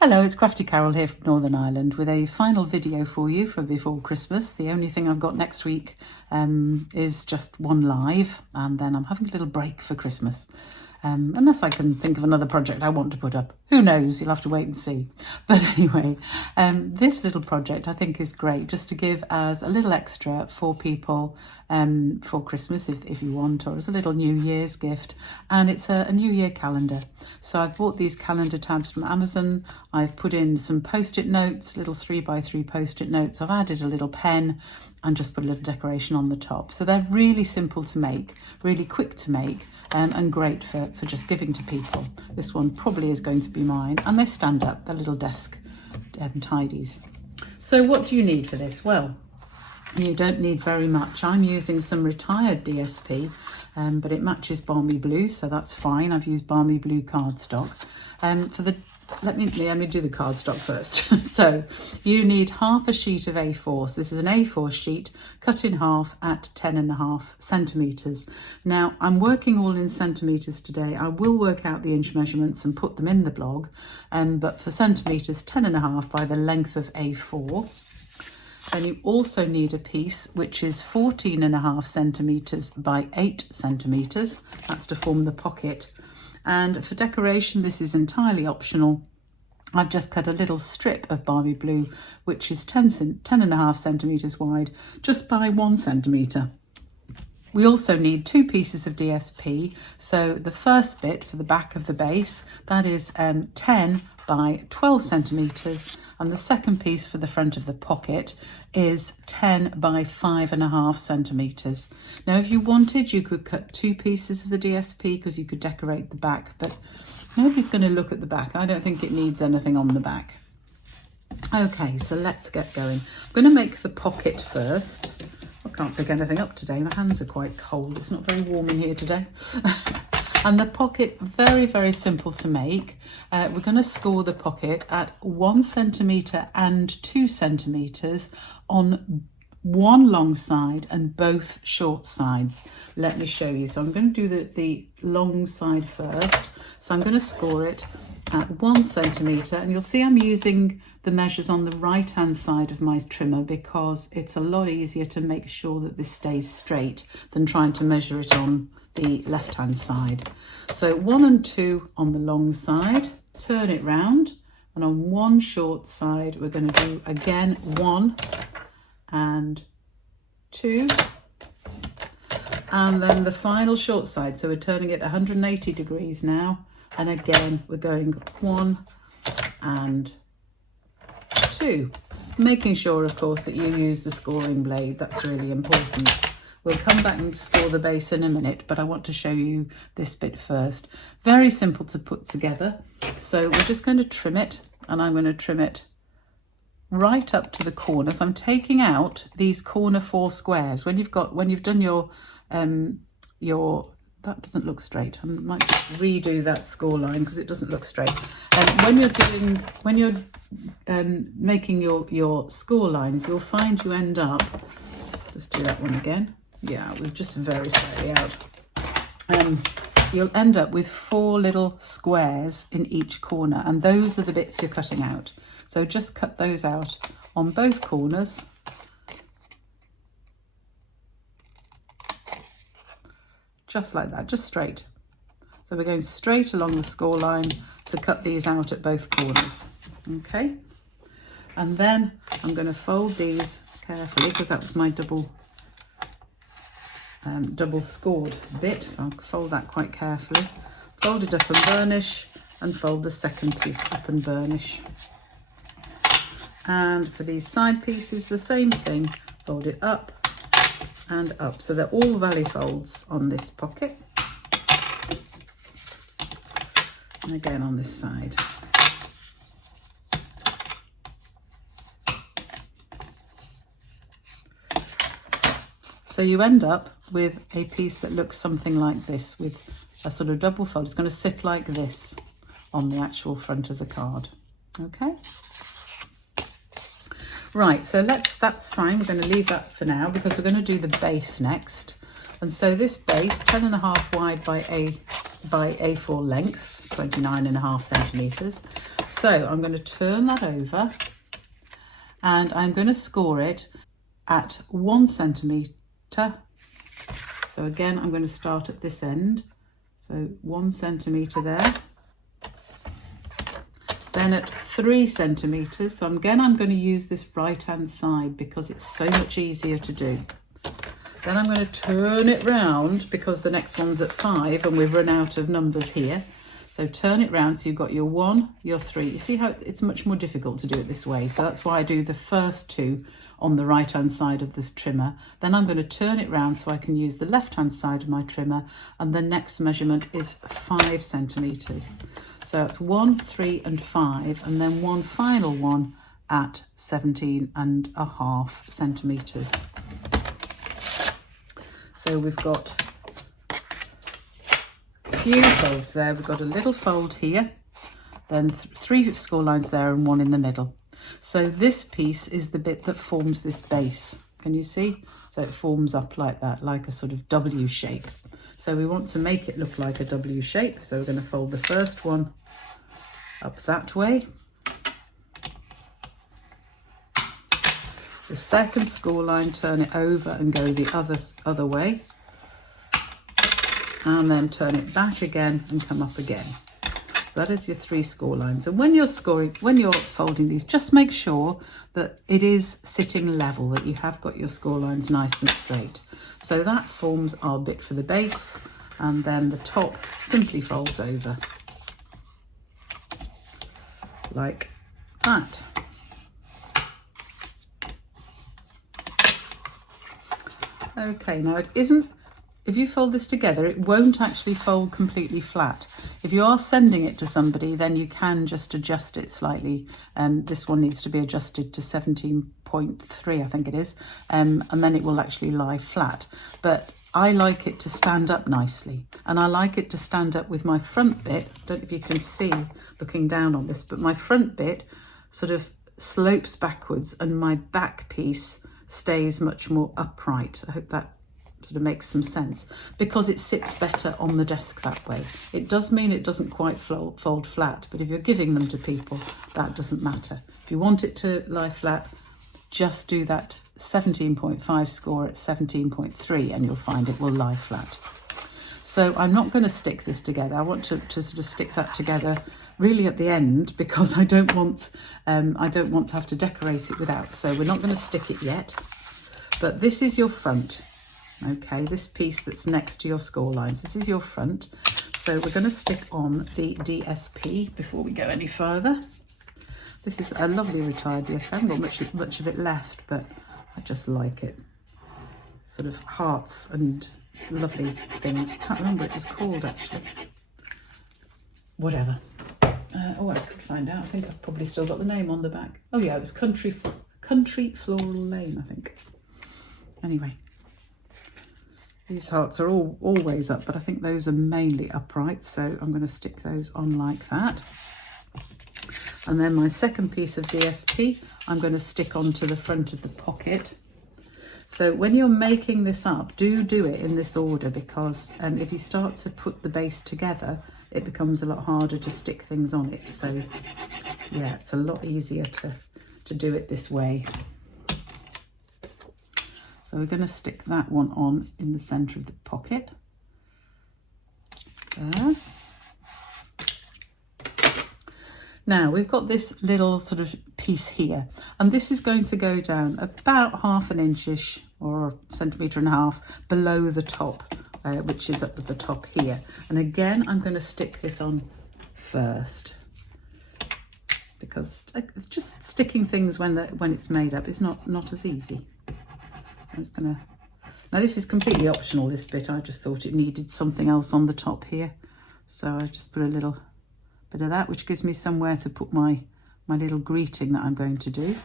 Hello, it's Crafty Carol here from Northern Ireland with a final video for you for before Christmas. The only thing I've got next week is just one live, and then I'm having a little break for Christmas. Unless I can think of another project I want to put up. Who knows? You'll have to wait and see. But anyway, this little project I think is great just to give as a little extra for people for Christmas if you want, or as a little New Year's gift. And it's a New Year calendar. So I've bought these calendar tabs from Amazon. I've put in some post-it notes, little 3x3 post-it notes. I've added a little pen and just put a little decoration on the top. So they're really simple to make, really quick to make. And great for just giving to people. This one probably is going to be mine, and they stand up, they're little desk tidies. So what do you need for this? Well, you don't need very much. I'm using some retired DSP, but it matches Balmy Blue, so that's fine. I've used Balmy Blue cardstock. Let me do the cardstock first. So you need half a sheet of A4. So this is an A4 sheet cut in half at 10.5 centimetres. Now I'm working all in centimetres today. I will work out the inch measurements and put them in the blog, but for centimetres, 10.5 by the length of A4. Then you also need a piece which is 14.5 centimetres by 8 centimetres. That's to form the pocket. And for decoration, this is entirely optional. I've just cut a little strip of Balmy Blue, which is 10.5 centimetres wide, just by 1 centimetre. We also need 2 pieces of DSP. So the first bit for the back of the base, that is 10 by 12 centimetres. And the second piece for the front of the pocket is 10 by 5.5 centimetres. Now, if you wanted, you could cut 2 pieces of the DSP because you could decorate the back, but nobody's going to look at the back. I don't think it needs anything on the back. Okay, so let's get going. I'm going to make the pocket first. I can't pick anything up today. My hands are quite cold. It's not very warm in here today. And the pocket, very, very simple to make. We're going to score the pocket at 1 centimetre and 2 centimetres on one long side and both short sides. Let me show you. So I'm going to do the long side first. So I'm going to score it at 1 centimetre, and you'll see I'm using the measures on the right hand side of my trimmer because it's a lot easier to make sure that this stays straight than trying to measure it on the left hand side. So 1 and 2 on the long side, turn it round, and on one short side we're going to do again 1 and 2, and then the final short side, so we're turning it 180 degrees now, and again we're going 1 and 2, making sure of course that you use the scoring blade. That's really important. We'll come back and score the base in a minute, but I want to show you this bit first. Very simple to put together. So we're just going to trim it, and I'm going to trim it right up to the corners. I'm taking out these corner 4 squares. When you've done your that doesn't look straight. I might just redo that score line because it doesn't look straight. And when you're making your score lines, you'll find you end up, let's do that one again. Yeah, it was just very slightly out. You'll end up with 4 little squares in each corner, and those are the bits you're cutting out. So just cut those out on both corners. Just like that, just straight. So we're going straight along the score line to cut these out at both corners. Okay. And then I'm going to fold these carefully because that was my double scored bit, so I'll fold that quite carefully, fold it up and burnish, and fold the second piece up and burnish. And for these side pieces, the same thing, fold it up and up, so they're all valley folds on this pocket, and again on this side. So you end up with a piece that looks something like this, with a sort of double fold. It's going to sit like this on the actual front of the card. Okay. Right, so that's fine. We're going to leave that for now because we're going to do the base next. And so this base, 10.5 wide by by A4 length, 29.5 centimetres. So I'm going to turn that over and I'm going to score it at 1 centimetre. So again, I'm going to start at this end. So 1 centimetre there. Then at 3 centimetres. So again, I'm going to use this right hand side because it's so much easier to do. Then I'm going to turn it round because the next one's at 5 and we've run out of numbers here. So turn it round so you've got your 1, your 3. You see how it's much more difficult to do it this way. So that's why I do the first 2 on the right hand side of this trimmer. Then I'm going to turn it round so I can use the left hand side of my trimmer, and the next measurement is 5 centimetres. So it's 1, 3 and 5, and then one final one at 17.5 centimetres. So we've got a few folds there. We've got a little fold here, then 3 score lines there and 1 in the middle. So this piece is the bit that forms this base. Can you see? So it forms up like that, like a sort of W shape. So we want to make it look like a W shape. So we're going to fold the first one up that way. The second score line, turn it over and go the other way. And then turn it back again and come up again. So that is your 3 score lines. And when you're folding these, just make sure that it is sitting level, that you have got your score lines nice and straight. So that forms our bit for the base, and then the top simply folds over like that. Okay, now it isn't, if you fold this together, it won't actually fold completely flat. If you are sending it to somebody, then you can just adjust it slightly. This one needs to be adjusted to 17.3, I think it is, and then it will actually lie flat. But I like it to stand up nicely, and I like it to stand up with my front bit. I don't know if you can see looking down on this, but my front bit sort of slopes backwards and my back piece stays much more upright. I hope that sort of makes some sense, because it sits better on the desk that way. It does mean it doesn't quite fold flat, but if you're giving them to people, that doesn't matter. If you want it to lie flat, just do that 17.5 score at 17.3 and you'll find it will lie flat. So I'm not going to stick this together. I want to sort of stick that together really at the end, because I don't want to have to decorate it without. So we're not going to stick it yet, but this is your front. Okay, this piece that's next to your score lines, this is your front. So we're going to stick on the DSP before we go any further. This is a lovely retired DSP. I haven't got much of it left, but I just like it. Sort of hearts and lovely things. I can't remember what it was called actually. Whatever. Oh, I could find out. I think I've probably still got the name on the back. Oh yeah, it was Country Floral Lane, I think. Anyway. These hearts are always up, but I think those are mainly upright, so I'm going to stick those on like that. And then my second piece of DSP, I'm going to stick onto the front of the pocket. So when you're making this up, do it in this order, because if you start to put the base together, it becomes a lot harder to stick things on it. So yeah, it's a lot easier to do it this way. So we're going to stick that one on in the centre of the pocket. There. Now we've got this little sort of piece here, and this is going to go down about 1/2 inch-ish or 1.5 centimetres below the top, which is up at the top here. And again, I'm going to stick this on first, because just sticking things when it's made up is not as easy. I'm just gonna, now this is completely optional, this bit. I just thought it needed something else on the top here, so I just put a little bit of that, which gives me somewhere to put my little greeting that I'm going to do.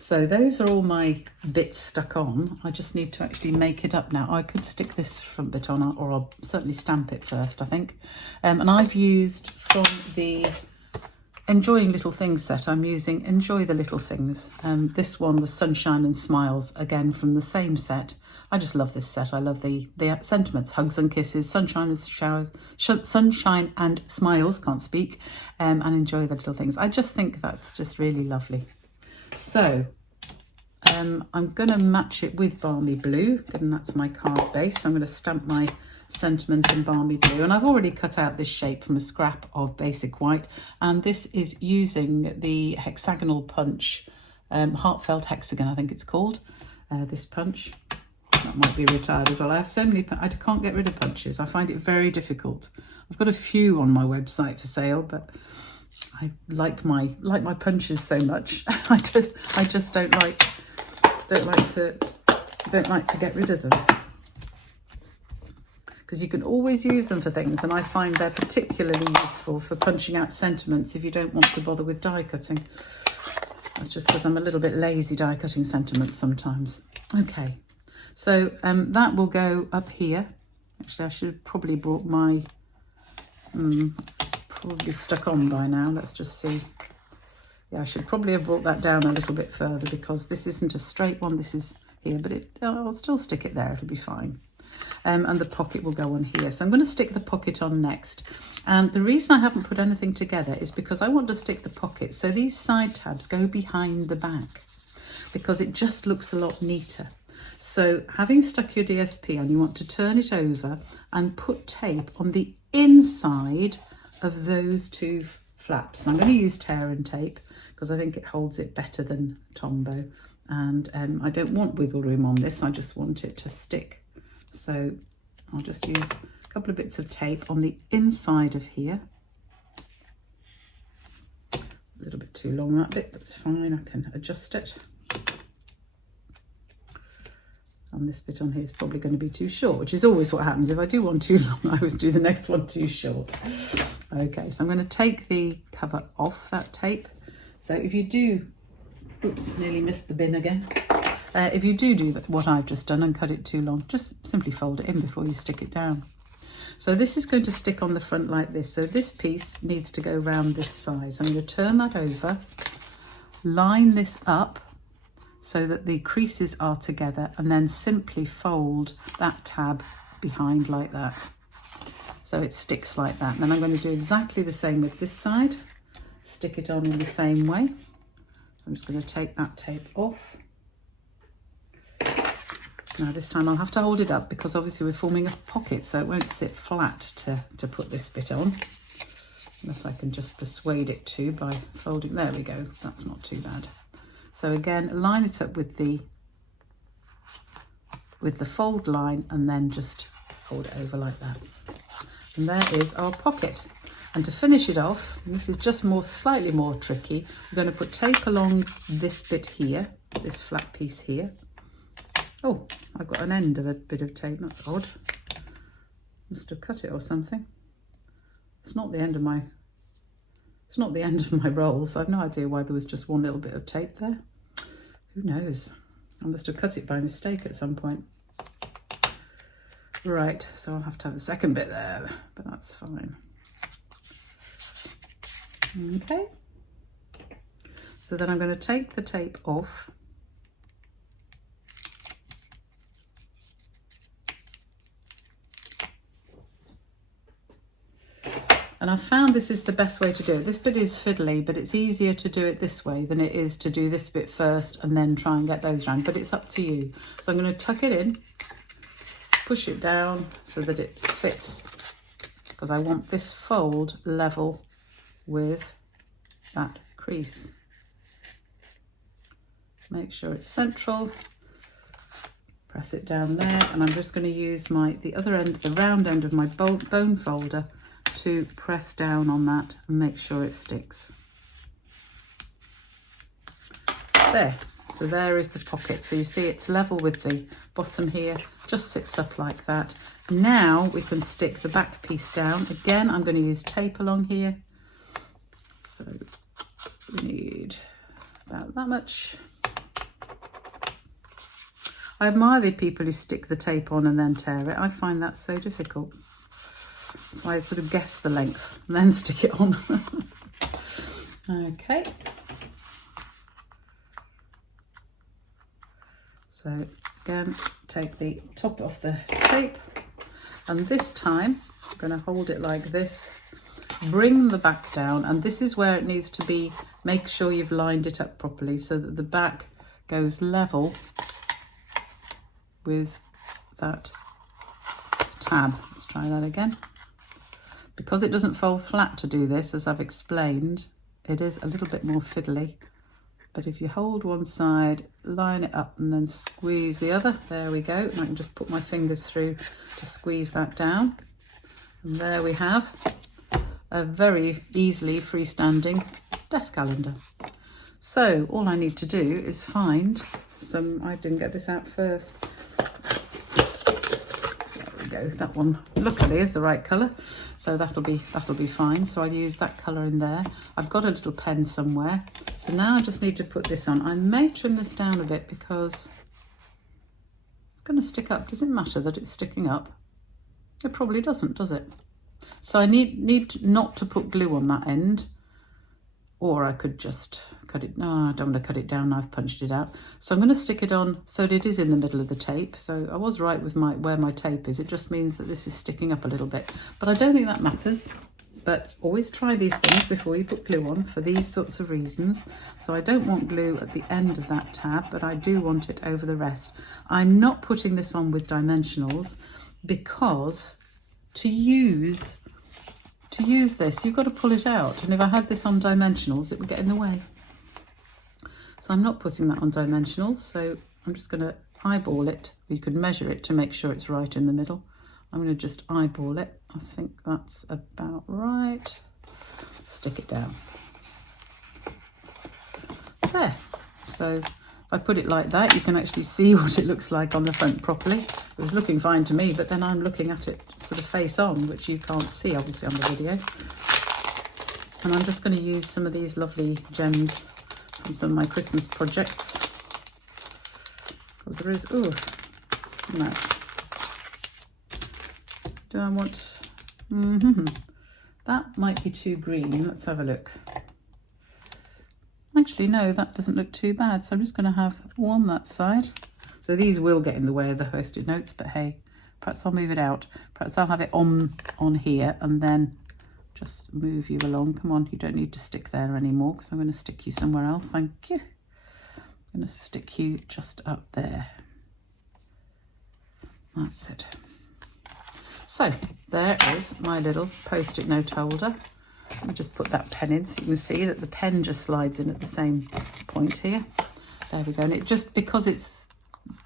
So those are all my bits stuck on. I just need to actually make it up now. I could stick this front bit on, or I'll certainly stamp it first, I think. And I've used from the Enjoying Little Things set, I'm using Enjoy the Little Things. This one was Sunshine and Smiles, again from the same set. I just love this set. I love the sentiments, hugs and kisses, sunshine and showers, sunshine and smiles, can't speak, and enjoy the little things. I just think that's just really lovely. So I'm going to match it with Balmy Blue, and that's my card base. I'm going to stamp my sentiment in Balmy Blue, and I've already cut out this shape from a scrap of basic white, and this is using the hexagonal punch, Heartfelt Hexagon I think it's called, this punch. That might be retired as well. I have so many, I can't get rid of punches. I find it very difficult. I've got a few on my website for sale, but I like my punches so much. I just don't like to get rid of them, because you can always use them for things, and I find they're particularly useful for punching out sentiments if you don't want to bother with die cutting. That's just because I'm a little bit lazy die cutting sentiments sometimes. Okay. So that will go up here. Actually, I should have probably brought my, it's probably stuck on by now. Let's just see. Yeah, I should probably have brought that down a little bit further, because this isn't a straight one. This is here, but I'll still stick it there. It'll be fine. And the pocket will go on here. So I'm going to stick the pocket on next. And the reason I haven't put anything together is because I want to stick the pocket so these side tabs go behind the back, because it just looks a lot neater. So having stuck your DSP on, you want to turn it over and put tape on the inside of those two flaps. And I'm going to use tear and tape because I think it holds it better than Tombow. And I don't want wiggle room on this, I just want it to stick. So I'll just use a couple of bits of tape on the inside of here. A little bit too long that bit, that's fine, I can adjust it. And this bit on here is probably going to be too short, which is always what happens. If I do one too long, I always do the next one too short. Okay, so I'm going to take the cover off that tape. So if you do, oops, nearly missed the bin again. If you do what I've just done and cut it too long, just simply fold it in before you stick it down. So this is going to stick on the front like this. So this piece needs to go round this side. So I'm going to turn that over, line this up so that the creases are together, and then simply fold that tab behind like that. So it sticks like that. And then I'm going to do exactly the same with this side. Stick it on in the same way. So I'm just going to take that tape off. Now this time I'll have to hold it up because obviously we're forming a pocket, so it won't sit flat to put this bit on. Unless I can just persuade it to by folding. There we go, that's not too bad. So again, line it up with the fold line and then just fold it over like that. And there is our pocket. And to finish it off, and this is just slightly more tricky, we're going to put tape along this bit here, this flat piece here. Oh, I've got an end of a bit of tape, that's odd. Must have cut it or something. It's not the end of my roll, so I've no idea why there was just one little bit of tape there. Who knows? I must have cut it by mistake at some point. Right, so I'll have to have a second bit there, but that's fine. Okay. So then I'm going to take the tape off. And I've found this is the best way to do it. This bit is fiddly, but it's easier to do it this way than it is to do this bit first and then try and get those round, but it's up to you. So I'm going to tuck it in, push it down so that it fits, because I want this fold level with that crease. Make sure it's central, press it down there, and I'm just going to use the other end, the round end of my bone folder to press down on that and make sure it sticks. There, so there is the pocket. So you see it's level with the bottom here, just sits up like that. Now we can stick the back piece down. Again, I'm going to use tape along here. So we need about that much. I admire the people who stick the tape on and then tear it. I find that so difficult. That's why I sort of guess the length and then stick it on. Okay. So again, take the top off the tape, and this time I'm going to hold it like this, bring the back down, and this is where it needs to be. Make sure you've lined it up properly so that the back goes level with that tab. Let's try that again. Because it doesn't fold flat to do this, as I've explained, it is a little bit more fiddly. But if you hold one side, line it up and then squeeze the other, there we go. And I can just put my fingers through to squeeze that down. And there we have a very easily freestanding desk calendar. So all I need to do is find some, I didn't get this out first. There we go, that one luckily is the right colour. So that'll be fine. So I'll use that colour in there. I've got a little pen somewhere. So now I just need to put this on. I may trim this down a bit because it's going to stick up. Does it matter that it's sticking up? It probably doesn't, does it? So I need not to put glue on that end, or I could just cut it. No, I don't want to cut it down. I've punched it out. So I'm going to stick it on so that it is in the middle of the tape. So I was right with where my tape is. It just means that this is sticking up a little bit, but I don't think that matters. But always try these things before you put glue on for these sorts of reasons. So I don't want glue at the end of that tab, but I do want it over the rest. I'm not putting this on with dimensionals because to use this, you've got to pull it out. And if I had this on dimensionals, it would get in the way. So I'm not putting that on dimensionals. So I'm just going to eyeball it. You can measure it to make sure it's right in the middle. I'm going to just eyeball it. I think that's about right. Stick it down. There. So if I put it like that, you can actually see what it looks like on the front properly. It was looking fine to me, but then I'm looking at it sort of face on, which you can't see obviously on the video. And I'm just going to use some of these lovely gems from some of my Christmas projects. Because there is, ooh, nice. Do I want, that might be too green. Let's have a look. Actually, no, that doesn't look too bad. So I'm just going to have one that side. So these will get in the way of the Post-it notes, but hey, perhaps I'll move it out. Perhaps I'll have it on here and then just move you along. Come on, you don't need to stick there anymore because I'm going to stick you somewhere else. Thank you. I'm going to stick you just up there. That's it. So there is my little Post-it note holder. Let me just put that pen in so you can see that the pen just slides in at the same point here. There we go. And it just, because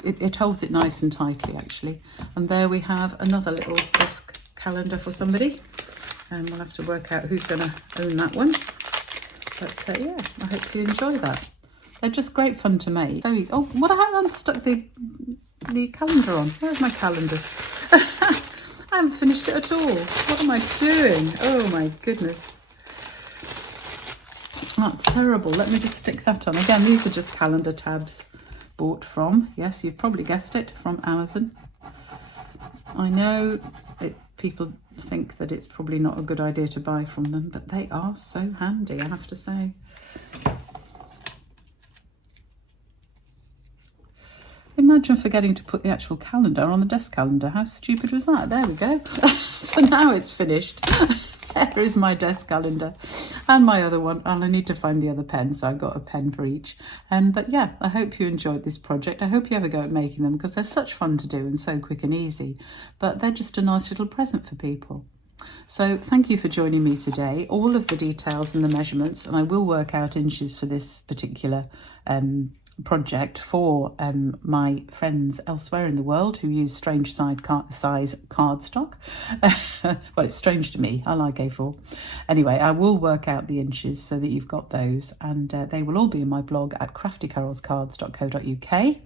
it holds it nice and tightly actually. And there we have another little desk calendar for somebody. And we'll have to work out who's going to own that one. But yeah, I hope you enjoy that. They're just great fun to make. So easy. Oh, what I haven't stuck the calendar on. Where's my calendar? I haven't finished it at all. What am I doing? Oh my goodness. That's terrible. Let me just stick that on. Again, these are just calendar tabs bought from, yes, you've probably guessed it, from Amazon. I know people think that it's probably not a good idea to buy from them, but they are so handy, I have to say. Imagine forgetting to put the actual calendar on the desk calendar. How stupid was that? There we go. So now it's finished. There is my desk calendar and my other one. And I need to find the other pen, so I've got a pen for each. But yeah, I hope you enjoyed this project. I hope you have a go at making them because they're such fun to do and so quick and easy. But they're just a nice little present for people. So thank you for joining me today. All of the details and the measurements, and I will work out inches for this particular project for my friends elsewhere in the world who use strange size cardstock. Well, it's strange to me. I like A4. Anyway, I will work out the inches so that you've got those, and they will all be in my blog at craftycarolscards.co.uk.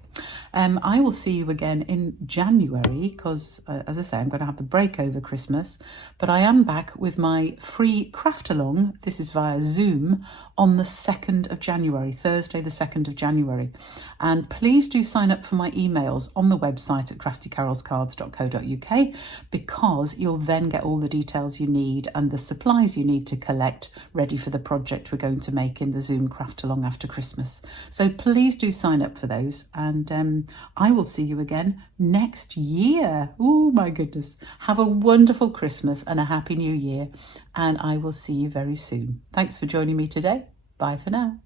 I will see you again in January because, as I say, I'm going to have a break over Christmas, but I am back with my free craft along. This is via Zoom on the 2nd of January, Thursday the 2nd of January. And please do sign up for my emails on the website at craftycarolscards.co.uk, because you'll then get all the details you need and the supplies you need to collect ready for the project we're going to make in the Zoom craft along after Christmas. So please do sign up for those, and I will see you again next year. Oh my goodness. Have a wonderful Christmas and a happy new year, and I will see you very soon. Thanks for joining me today. Bye for now.